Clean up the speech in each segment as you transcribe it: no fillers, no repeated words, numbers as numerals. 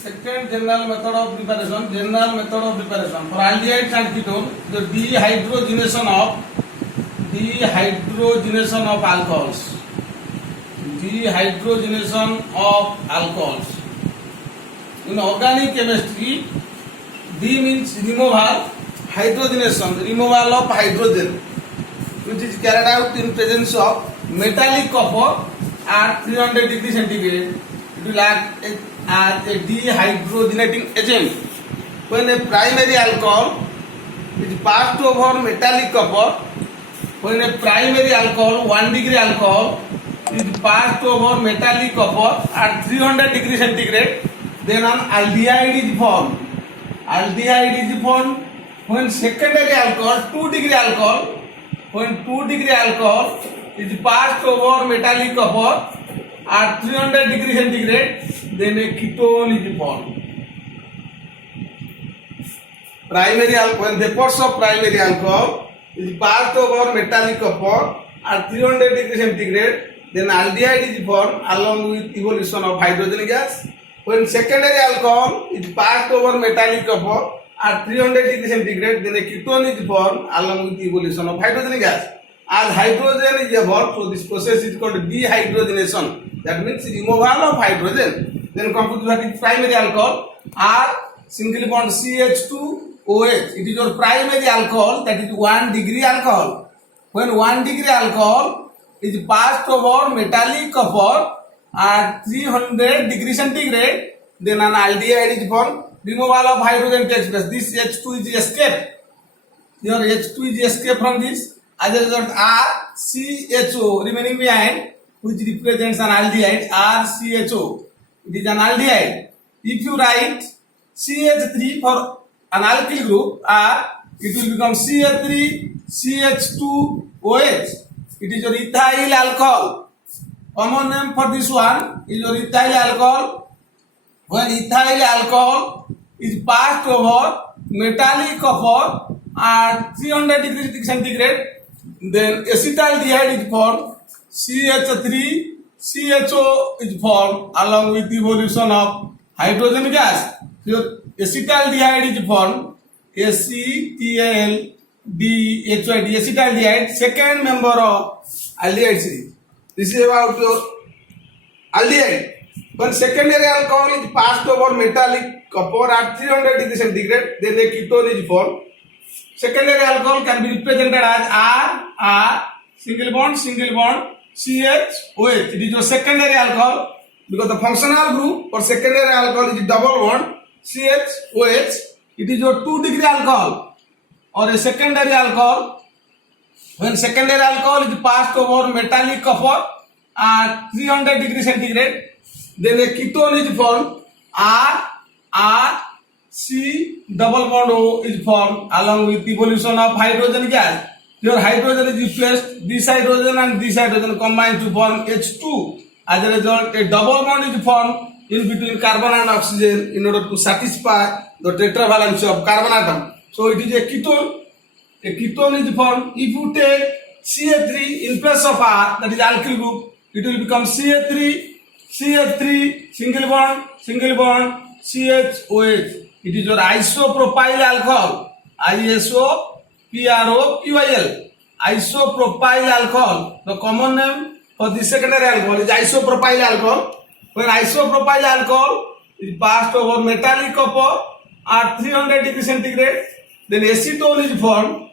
Second general method of preparation. General method of preparation for aldehydes and ketone. The dehydrogenation of alcohols. Dehydrogenation of alcohols. In organic chemistry, D means removal, hydrogenation, removal of hydrogen, which is carried out in presence of metallic copper at 300 degrees centigrade. It will act as a dehydrogenating agent. When a primary alcohol is passed over metallic copper, when a primary alcohol, 1 degree alcohol, is passed over metallic copper at 300 degrees centigrade, then an aldehyde is formed. Aldehyde is formed when secondary alcohol, 2 degree alcohol, when 2 degree alcohol is passed over metallic copper at 300 degrees centigrade, then a ketone is formed. Primary alcohol, when vapors of primary alcohol is passed over metallic copper at 300 degrees centigrade, then aldehyde is formed along with evolution of hydrogen gas. When secondary alcohol is passed over metallic copper at 300 degrees centigrade, then a ketone is formed along with evolution of hydrogen gas. As hydrogen is evolved, so this process is called dehydrogenation. That means removal of hydrogen. Then come to the primary alcohol, R single bond CH2OH. It is your primary alcohol, that is 1 degree alcohol. When 1 degree alcohol is passed over metallic copper at 300 degrees centigrade, then an aldehyde is formed. Removal of hydrogen takes place. This H2 is escape. Your H2 is escape from this. As a result, RCHO remaining behind, which represents an aldehyde. RCHO. It is an aldehyde. If you write CH3 for an alkyl group, it will become CH3CH2OH. It is your ethyl alcohol. Common name for this one is your ethyl alcohol. When ethyl alcohol is passed over metallic copper at 300 degrees centigrade, then acetaldehyde is formed. CH3CHO is formed along with the evolution of hydrogen gas. So acetaldehyde is formed. ACTALDHYD, acetaldehyde, second member of aldehyde series. This is about your aldehyde. When secondary alcohol is passed over metallic copper at 300 degrees centigrade, then a ketone is formed. Secondary alcohol can be represented as R, single bond, CH-OH. It is your secondary alcohol because the functional group for secondary alcohol is double bond, CH-OH. It is your 2 degree alcohol or a secondary alcohol. When secondary alcohol is passed over metallic copper at 300 degrees centigrade, then a ketone is formed. C double bond O is formed along with evolution of hydrogen gas. Your hydrogen is replaced, this hydrogen and this hydrogen combine to form H2. As a result, a double bond is formed in between carbon and oxygen in order to satisfy the tetravalency of carbon atom. So it is a ketone. A ketone is formed. If you take CH3 in place of R, that is alkyl group, it will become CH3, single bond, CHOH. It is your isopropyl alcohol, ISOPROPYL, isopropyl alcohol. The common name for the secondary alcohol is isopropyl alcohol. When isopropyl alcohol is passed over metallic copper at 300 degrees centigrade, then acetone is formed.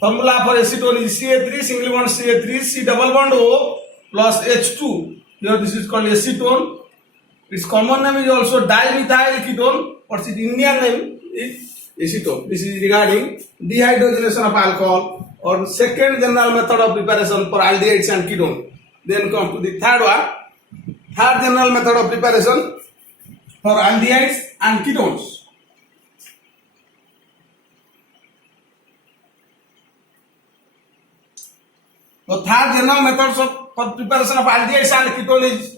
Formula for acetone is CH3, single bond CH3, C double bond O plus H2. Here this is called acetone. Its common name is also dimethyl ketone. What's its Indian name is acetone. This is regarding dehydrogenation of alcohol or second general method of preparation for aldehydes and ketone. Then come to the third one. Third general method of preparation for aldehydes and ketones. The third general methods for preparation of aldehydes and ketone is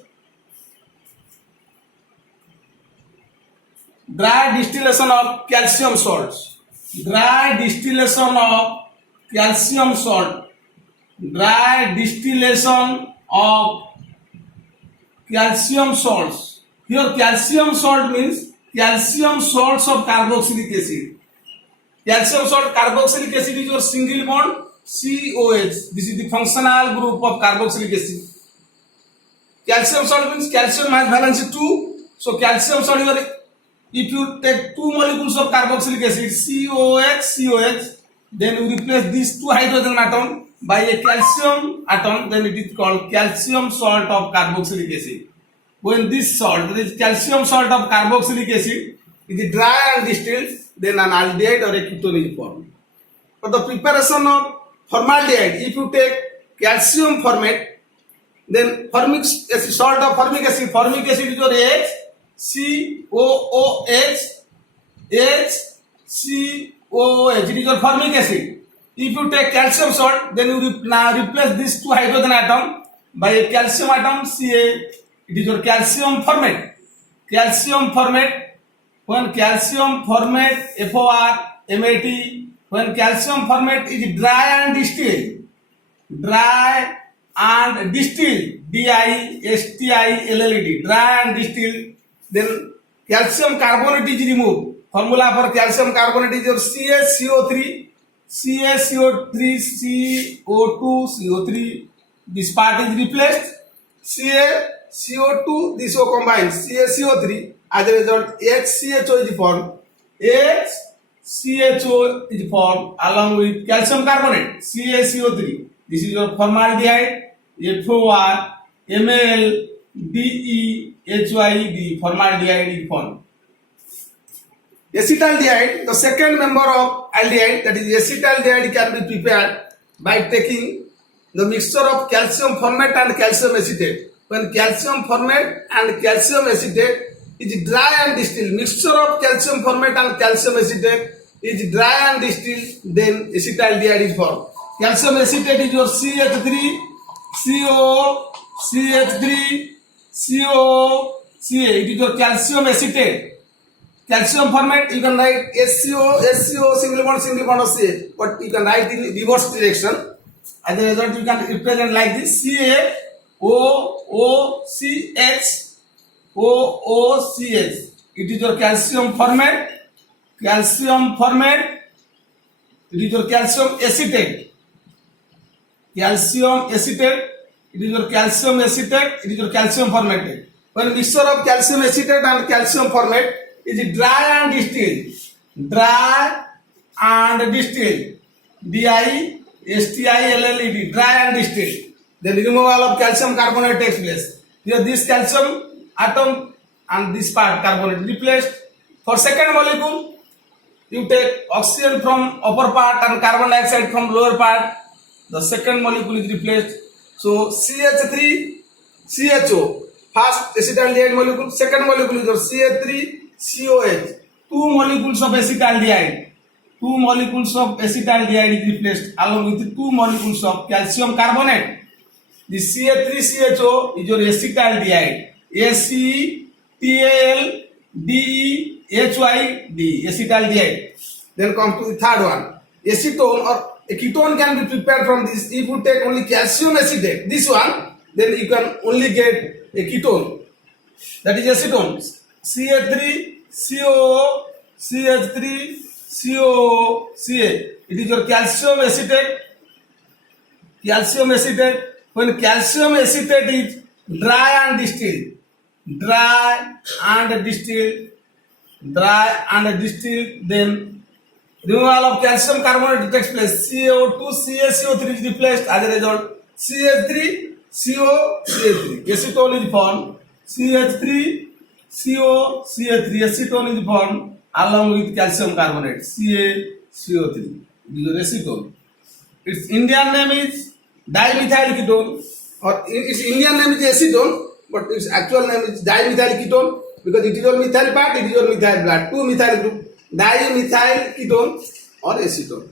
dry distillation of calcium salts. Dry distillation of calcium salt. Dry distillation of calcium salts. Here calcium salt means calcium salts of carboxylic acid. Calcium salt carboxylic acid is your single bond COH. This is the functional group of carboxylic acid. Calcium salt means calcium has valence 2. So calcium salt, if you take two molecules of carboxylic acid COH, then you replace these two hydrogen atom by a calcium atom, then it is called calcium salt of carboxylic acid. When this salt, this calcium salt of carboxylic acid, is dry and distilled, then an aldehyde or a ketone is formed. For the preparation of formaldehyde, if you take calcium formate, then formic acid, salt of formic acid is your HCOOH, HCOOH, it is your formic acid. If you take calcium salt, then you replace these two hydrogen atom by a calcium atom Ca. It is your calcium formate. Calcium formate. When calcium formate FOR MAT, when calcium formate is dry and distilled, dry and distilled, DISTILLED, dry and distilled, then calcium carbonate is removed. Formula for calcium carbonate is your CaCO3, CaCO3, CO2, this part is replaced, CaCO2, this O combines, CaCO3, as a result HCHO is formed, HCHO is formed along with calcium carbonate, CaCO3, this is your formaldehyde, FOR, MALDEHYD, formaldehyde is formed. Acetaldehyde, the second member of aldehyde, that is acetaldehyde, can be prepared by taking the mixture of calcium formate and calcium acetate. When calcium formate and calcium acetate is dry and distilled, mixture of calcium formate and calcium acetate is dry and distilled, then acetaldehyde is formed. Calcium acetate is your CH3, CO, CH3, CO, Ca. It is your calcium acetate. Calcium formate, you can write SCO, single bond of CH, but you can write in reverse direction. As a result, you can represent like this: CaOOCH, OOCH. It is your calcium formate. Calcium formate. It is your calcium acetate. Calcium acetate. It is your calcium acetate. It is your calcium formate. When mixture of calcium acetate and calcium formate is dry and distilled, dry and distilled, DISTILLED, dry and distilled, then removal of calcium carbonate takes place. Here this calcium atom and this part carbonate replaced. For second molecule, you take oxygen from upper part and carbon dioxide from lower part. The second molecule is replaced. So CH3, CHO, first acetaldehyde molecule, second molecule is your CH3, COH. Two molecules of acetaldehyde. Two molecules of acetaldehyde is replaced along with two molecules of calcium carbonate. The CH3CHO is your acetaldehyde. ACETALDEHYD, acetaldehyde. Then come to the third one. Acetone or a ketone can be prepared from this. If you take only calcium acetate, this one, then you can only get a ketone. That is acetone. CH3CO, CH3CO, Ca. It is your calcium acetate. Calcium acetate. When calcium acetate is dry and distilled, then removal of calcium carbonate takes place. CO2, CaCO3 is replaced. As a result, CH3, CO, CH3. Acetone is formed. CH3, CO, CH3. Acetone is formed along with calcium carbonate. CaCO3. It is your acetone. Its Indian name is dimethyl ketone, or its Indian name is acetone, but its actual name is dimethyl ketone because it is your methyl part, it is your methyl blood, two methyl group, dimethyl ketone or acetone.